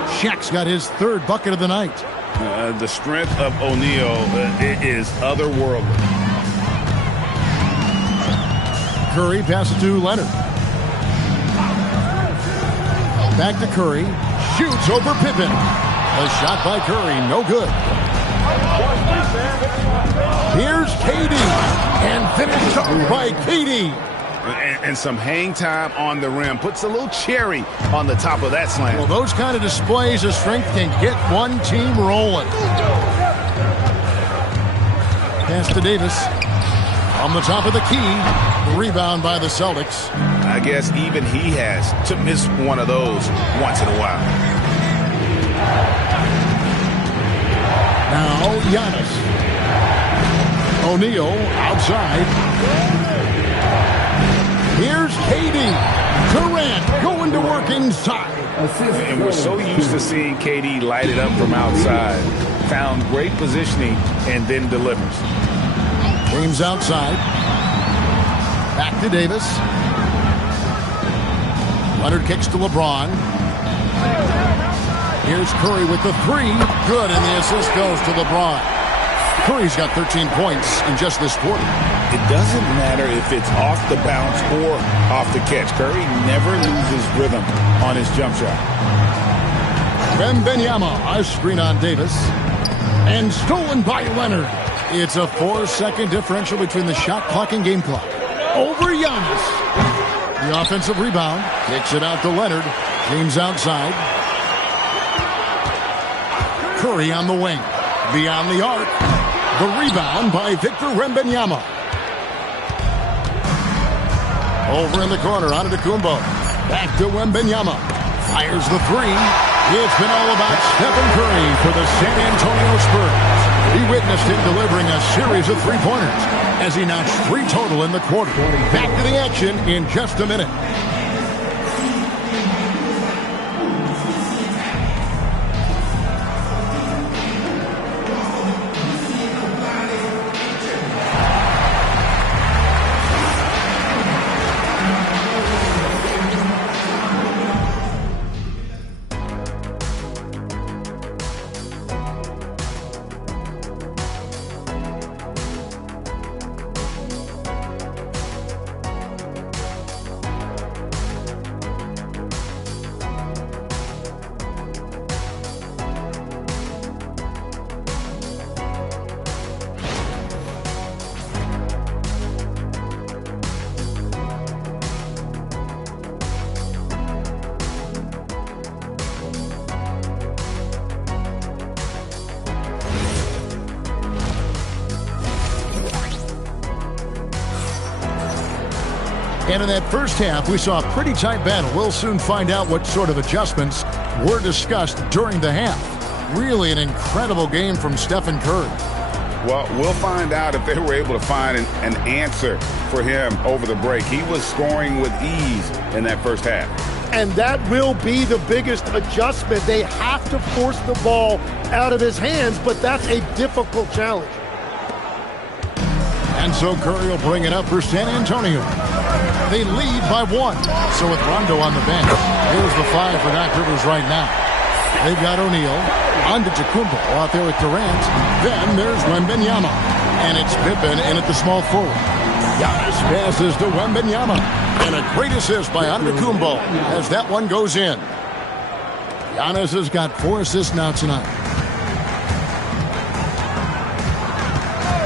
Shaq's got his third bucket of the night. The strength of O'Neal is otherworldly. Curry passes to Leonard. Back to Curry. Shoots over Pippen. A shot by Curry. No good. Here's KD. And finished up by KD. And some hang time on the rim. Puts a little cherry on the top of that slam. Well, those kind of displays of strength can get one team rolling. Pass to Davis. On the top of the key. Rebound by the Celtics. I guess even he has to miss one of those once in a while. Now Giannis. O'Neal outside. Here's KD. Durant going to work inside. And we're so used to seeing KD light it up from outside. Found great positioning and then delivers. James outside. Back to Davis. Leonard kicks to LeBron. Here's Curry with the three. Good, and the assist goes to LeBron. Curry's got 13 points in just this quarter. It doesn't matter if it's off the bounce or off the catch. Curry never loses rhythm on his jump shot. Wembanyama, a screen on Davis. And stolen by Leonard. It's a 4-second differential between the shot clock and game clock. Over Giannis. The offensive rebound. Kicks it out to Leonard. James outside. Curry on the wing. Beyond the arc. The rebound by Victor Wembanyama. Over in the corner, Antetokounmpo. Back to Wembanyama. Fires the three. It's been all about Stephen Curry for the San Antonio Spurs. We witnessed him delivering a series of three-pointers as he notched 3 total in the quarter. Back to the action in just a minute. And in that first half, we saw a pretty tight battle. We'll soon find out what sort of adjustments were discussed during the half. Really an incredible game from Stephen Curry. Well, we'll find out if they were able to find an answer for him over the break. He was scoring with ease in that first half. And that will be the biggest adjustment. They have to force the ball out of his hands, but that's a difficult challenge. And so Curry will bring it up for San Antonio. They lead by 1. So with Rondo on the bench, here's the 5 for Doc Rivers right now. They've got O'Neal, Antetokounmpo out there with Durant. Then there's Wembanyama. And it's Pippen in at the small forward. Giannis passes to Wembanyama. And a great assist by Antetokounmpo as that one goes in. Giannis has got 4 assists now tonight.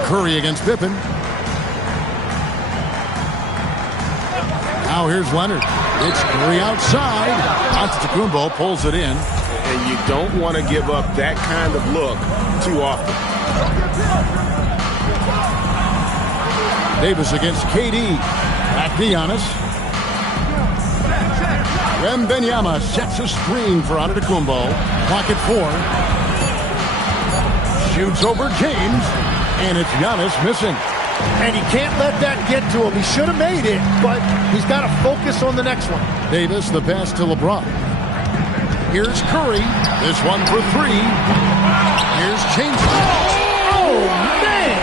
Curry against Pippen. Now here's Leonard. It's Curry outside. Antetokounmpo pulls it in. And you don't want to give up that kind of look too often. Davis against KD. Back to Giannis. Wembanyama sets a screen for Antetokounmpo. Clock at 4. Shoots over James, and it's Giannis missing. And he can't let that get to him. He should have made it, but he's got to focus on the next one. Davis, the pass to LeBron. Here's Curry. This one for 3. Here's James. Oh, man!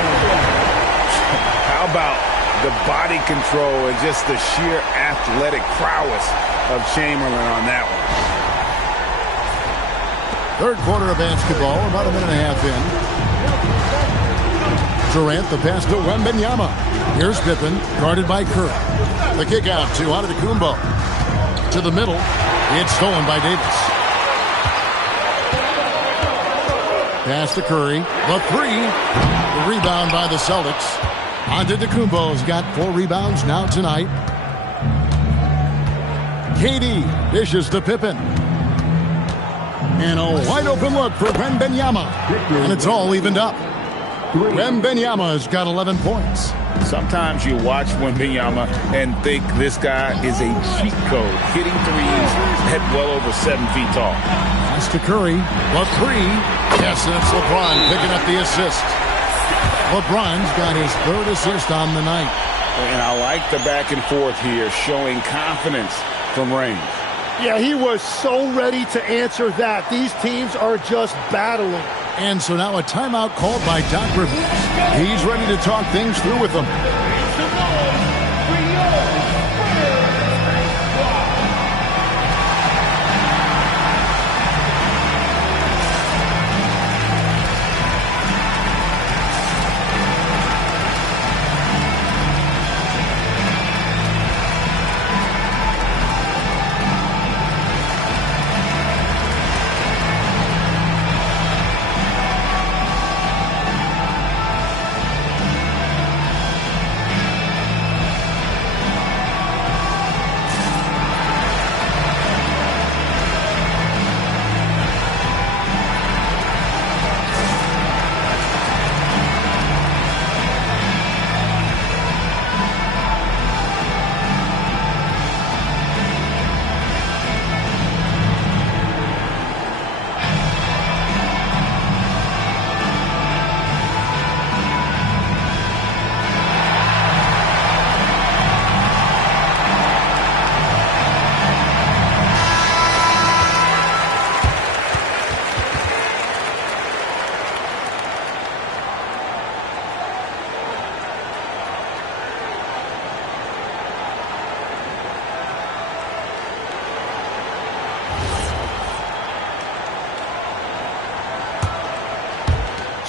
How about the body control and just the sheer athletic prowess of Chamberlain on that one? Third quarter of basketball, about a minute and a half in. Durant, the pass to Wembanyama. Here's Pippen, guarded by Curry. The kick out to Antetokounmpo. To the middle. It's stolen by Davis. Pass to Curry. The 3. The rebound by the Celtics. Antetokounmpo's got 4 rebounds now tonight. KD dishes to Pippen. And a wide open look for Wembanyama. And it's all evened up. Wembanyama's got 11 points. Sometimes you watch Wembanyama and think this guy is a cheat code, hitting threes at well over 7 feet tall. Pass to Curry. The 3. Yes, that's LeBron picking up the assist. LeBron's got his 3rd assist on the night. And I like the back and forth here, showing confidence from range. Yeah, he was so ready to answer that. These teams are just battling. And so now a timeout called by Doc Rivers. He's ready to talk things through with them.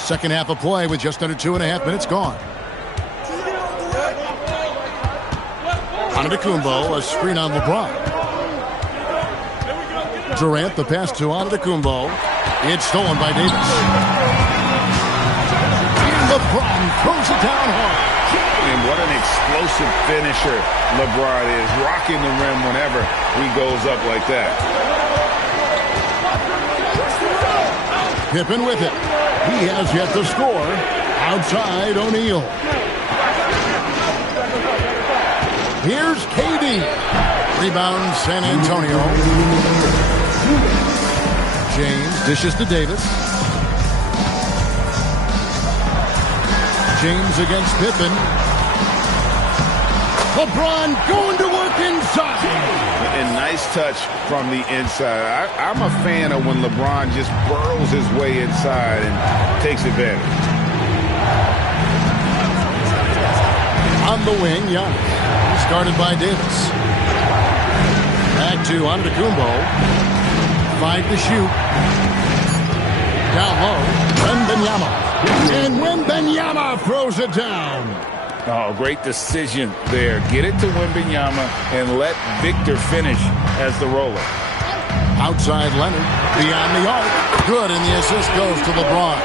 Second half of play with just under 2.5 minutes gone. Antetokounmpo, a screen on LeBron. Durant, the pass to Antetokounmpo. It's stolen by Davis. And LeBron throws it down hard. And what an explosive finisher LeBron is, rocking the rim whenever he goes up like that. Pippen with it. He has yet to score. Outside O'Neal. Here's KD. Rebound San Antonio. James dishes to Davis. James against Pippen. LeBron going to work inside. And nice touch from the inside. I'm a fan of when LeBron just burrows his way inside and takes advantage. On the wing, Giannis. Started by Davis. Back to Antetokounmpo. 5 to shoot. Down low. Wembanyama. And Wembanyama throws it down. Oh, great decision there. Get it to Wembanyama and let Victor finish as the roller. Outside Leonard. Beyond the arc. Good, and the assist goes to LeBron.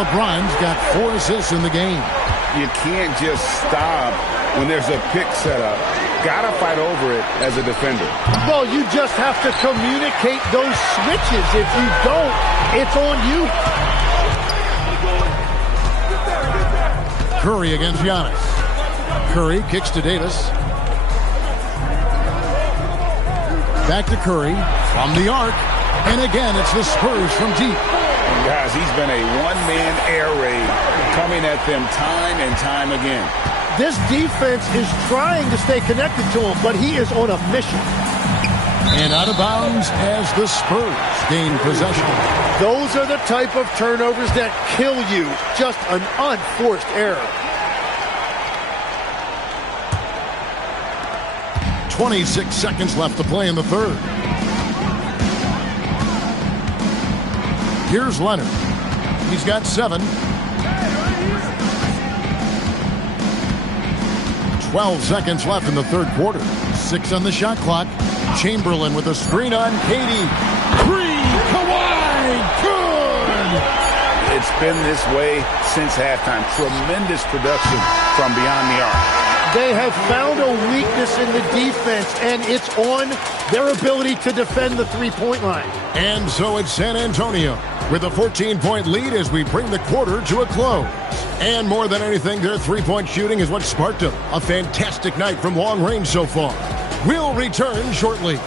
LeBron's got 4 assists in the game. You can't just stop when there's a pick set up. Gotta fight over it as a defender. Well, you just have to communicate those switches. If you don't, it's on you. Curry against Giannis. Curry kicks to Davis. Back to Curry from the arc. And again, it's the Spurs from deep. Guys, he's been a one-man air raid coming at them time and time again. This defense is trying to stay connected to him, but he is on a mission. And out of bounds as the Spurs gain possession. Those are the type of turnovers that kill you. Just an unforced error. 26 seconds left to play in the third. Here's Leonard. He's got 7. 12 seconds left in the third quarter. 6 on the shot clock. Chamberlain with a screen on Katie. 3, Kawhi, good! It's been this way since halftime. Tremendous production from beyond the arc. They have found a weakness in the defense, and it's on their ability to defend the three-point line. And so it's San Antonio with a 14-point lead as we bring the quarter to a close. And more than anything, their three-point shooting is what sparked them. A fantastic night from long range so far. We'll return shortly.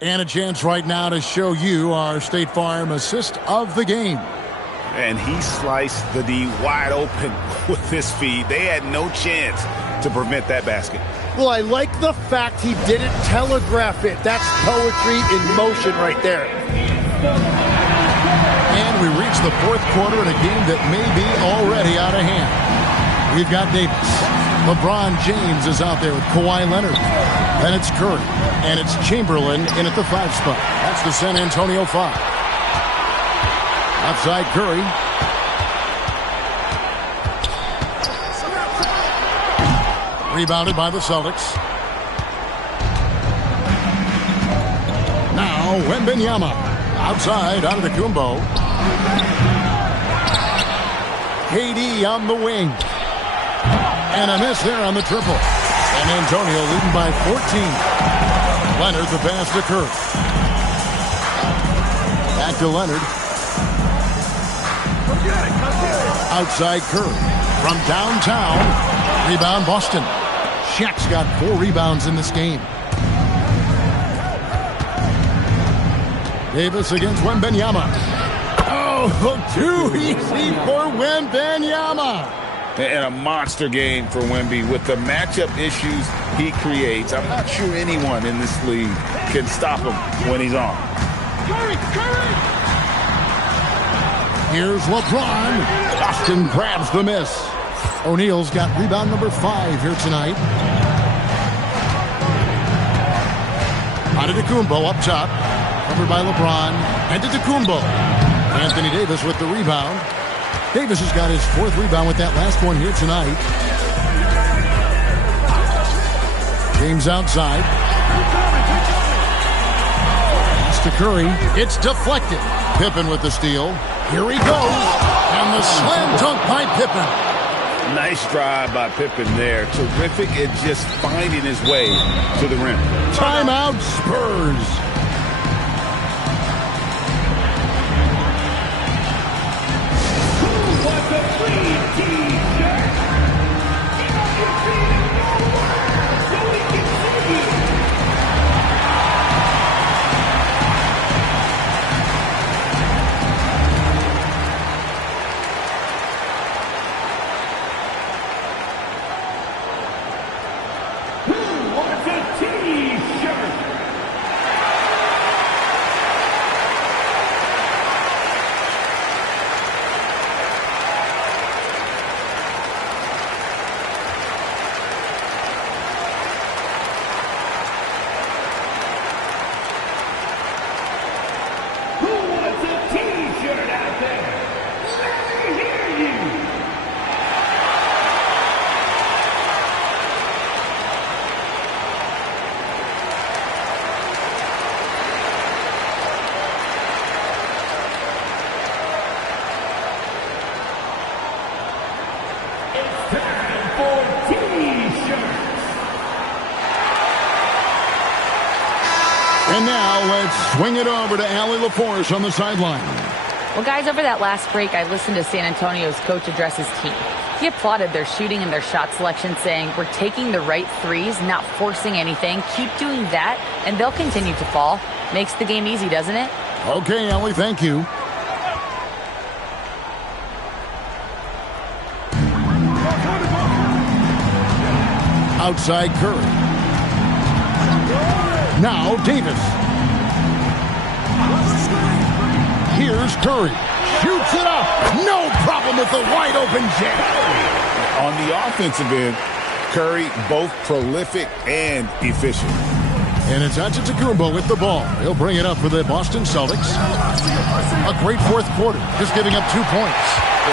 And a chance right now to show you our State Farm assist of the game. And he sliced the D wide open with his feed. They had no chance to prevent that basket. Well, I like the fact he didn't telegraph it. That's poetry in motion right there. And we reach the fourth quarter in a game that may be already out of hand. We've got Davis. LeBron James is out there with Kawhi Leonard. Then it's Curry. And it's Chamberlain in at the 5 spot. That's the San Antonio 5. Outside Curry. Rebounded by the Celtics. Now Wembanyama. Outside Antetokounmpo. KD on the wing. And a miss there on the triple. San Antonio leading by 14. Leonard the pass to Curry. Back to Leonard. Outside Curry. From downtown. Rebound Boston. Shaq's got 4 rebounds in this game. Davis against Wembanyama. Oh, too easy for Wembanyama. And a monster game for Wemby with the matchup issues he creates. I'm not sure anyone in this league can stop him when he's on. Here's LeBron. Boston grabs the miss. O'Neal's got rebound number 5 here tonight. Antetokounmpo up top. Covered by LeBron. Antetokounmpo. Anthony Davis with the rebound. Davis has got his 4th rebound with that last one here tonight. James outside. Pass to Curry. It's deflected. Pippen with the steal. Here he goes. And the slam dunk by Pippen. Nice drive by Pippen there. Terrific at just finding his way to the rim. Timeout Spurs. And now let's swing it over to Allie LaForce on the sideline. Well, guys, over that last break, I listened to San Antonio's coach address his team. He applauded their shooting and their shot selection, saying, "We're taking the right threes, not forcing anything. Keep doing that, and they'll continue to fall." Makes the game easy, doesn't it? Okay, Ellie, thank you. Outside Curry. Now Davis. Here's Curry. Shoots it up. No problem with the wide open jam. On the offensive end, Curry both prolific and efficient. And it's Antetokounmpo with the ball. He'll bring it up for the Boston Celtics. A great fourth quarter, just giving up 2 points.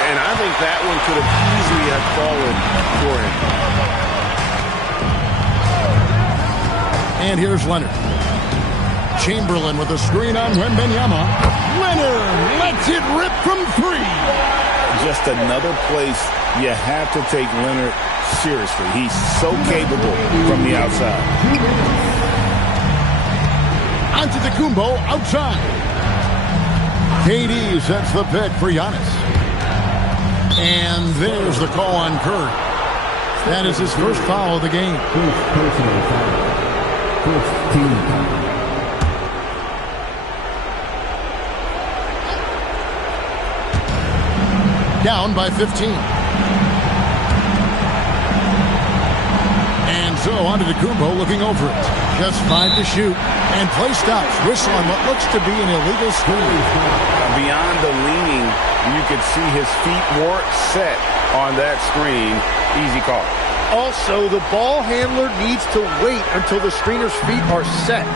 And I think that one could have easily have fallen for him. And here's Leonard. Chamberlain with a screen on Wembanyama. Leonard lets it rip from 3. Just another place you have to take Leonard seriously. He's so capable from the outside. Antetokounmpo outside. KD sets the pick for Giannis. And there's the call on Curry. That is his first foul of the game. First personal foul. First team foul. Down by 15. And so Antetokounmpo looking over it. Just 5 to shoot. And play stops. Whistle on what looks to be an illegal screen. Beyond the leaning, you could see his feet weren't set on that screen. Easy call. Also, the ball handler needs to wait until the screener's feet are set.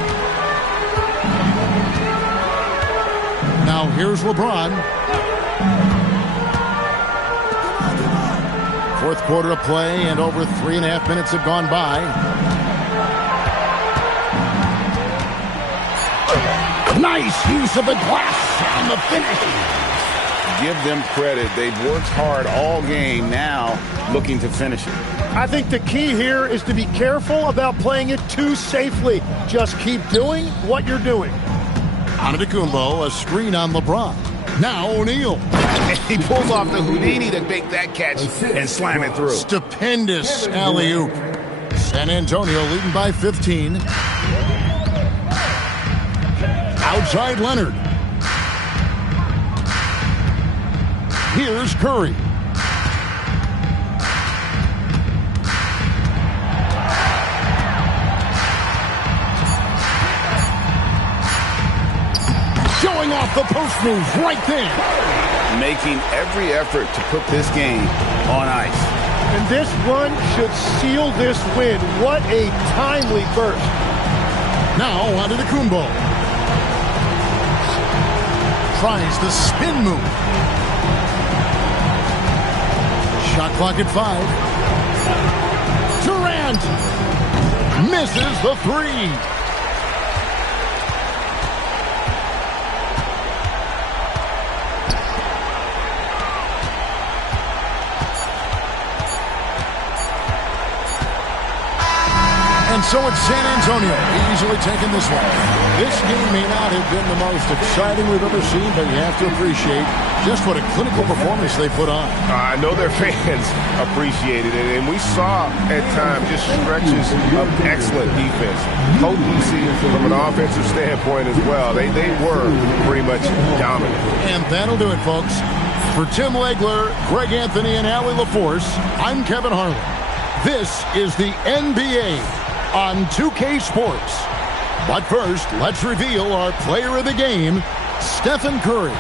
Now here's LeBron. Fourth quarter of play, and over 3.5 minutes have gone by. Nice use of the glass on the finish. Give them credit. They've worked hard all game, now looking to finish it. I think the key here is to be careful about playing it too safely. Just keep doing what you're doing. Antetokounmpo, a screen on LeBron. Now O'Neal. He pulls off the Houdini to make that catch and slam it through. Stupendous alley-oop. San Antonio leading by 15. Outside Leonard. Here's Curry. Showing off the post move right there. Making every effort to put this game on ice. And this run should seal this win. What a timely burst. Now Antetokounmpo. Tries the spin move. Shot clock at 5. Durant misses the 3. And so it's San Antonio easily taking this one. This game may not have been the most exciting we've ever seen, but you have to appreciate just what a clinical performance they put on. I know their fans appreciated it, and we saw at times just stretches of excellent defense. Potency from an offensive standpoint as well. They were pretty much dominant. And that'll do it, folks. For Tim Legler, Greg Anthony, and Allie LaForce, I'm Kevin Harlan. This is the NBA on 2K Sports. But first, let's reveal our player of the game, Stephen Curry.